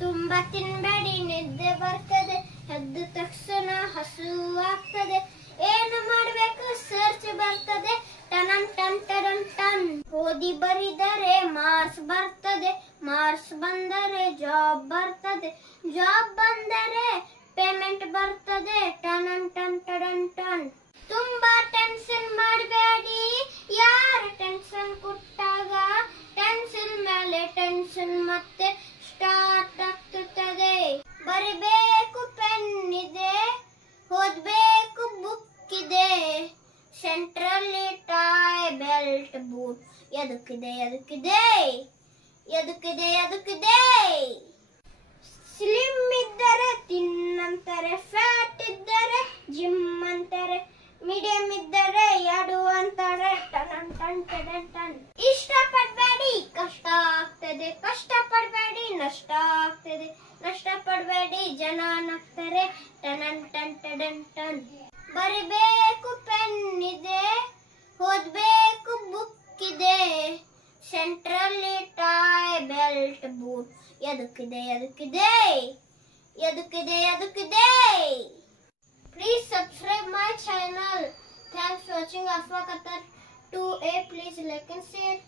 ತುಂಬಾ ತಿನ್ಬೇಡಿ ನಿದ್ದೆ ಬರ್ತದೆ, ಎದ್ದ ತಕ್ಷಣ ಹಸುವಾಗ್ತದೆ, ಏನು ಮಾಡ್ಬೇಕು ಸರ್ಚ್ ಬರ್ತದೆ, ಟನನ್ ಟನ್ ಟನ್ ಟನ್. ಓದಿ ಬರಿದರೆ ಮಾರ್ಕ್ಸ್ ಬರ್ತದೆ, ಮಾರ್ಕ್ಸ್ ಬಂದರೆ ಜಾಬ್ ಬರ್ತದೆ, ಜಾಬ್ ಬಂದರೆ ಪೇಮೆಂಟ್ ಬರ್ತದೆ, ಟನನ್ ಟನ್ ಟನ್ ಟನ್. ತುಂಬಾ ಟೆನ್ಷನ್ ಮಾಡಬೇಡಿ, ಯಾರ ಟೆನ್ಷನ್ ಕೊಟ್ಟಾಗ ಟೆನ್ಷನ್ ಮೇಲೆ ಟೆನ್ಷನ್ ಮತ್ತೆ ಸ್ಟಾರ್ಟ್ ಆಗ್ತಿರ್ತದೆ. ಬರಿಬೇಕು ಪೆನ್ ಇದೆ, ಓದ್ಬೇಕು ಬುಕ್ ಇದೆ, ಸೆಂಟ್ರಲ್ಲಿ ಟೈ ಬೆಲ್ಟ್ ಬೂಟ್ ಎದಕ್ಕಿದೆ ಎದಕ್ಕಿದೆ ಎದಕ್ಕಿದೆ ಎದಕ್ಕಿದೆ. ಸ್ಲಿಮ್ ಇದ್ದರೆ ತಿನ್ನಂತಾರೆ, ಫ್ಯಾಟ್ ಇದ್ದರೆ ಜಿಮ್ ಅಂತಾರೆ, ಮೀಡಿಯಂ ಇದ್ದರೆ ಯಾಡು ಅಂತಾರೆ, ಟನ್ ಟನ್ ಟನ್ ಟನ್. ಇಷ್ಟಪಡಬೇಡಿ ಕಷ್ಟ ಆಗ್ತದೆ, ಕಷ್ಟ ಪಡಬೇಡಿ ನಷ್ಟ ಆಗ್ತದೆ, ನಷ್ಟ ಪಡಬೇಡಿ ಜನ ನಗ್ತಾರೆ, ಟನ್ ಟನ್ ಟನ್ ಟನ್. ಬರಿಬೇಕು ಪೆನ್ ಇದೆ, ಓದ್ಬೇಕು ಬುಕ್ ಇದೆ, ಸೆಂಟ್ರಲ್ಲಿ ಟೈ ಬೆಲ್ಟ್ ಬೂಟ್ ಎದಕ್ಕಿದೆ ಎದಕ್ಕಿದೆ ಎದಕ್ಕಿದೆ ಎದಕ್ಕಿದೆ. Please subscribe my channel. Thanks for watching Afra Qatar 2A. Please like and share.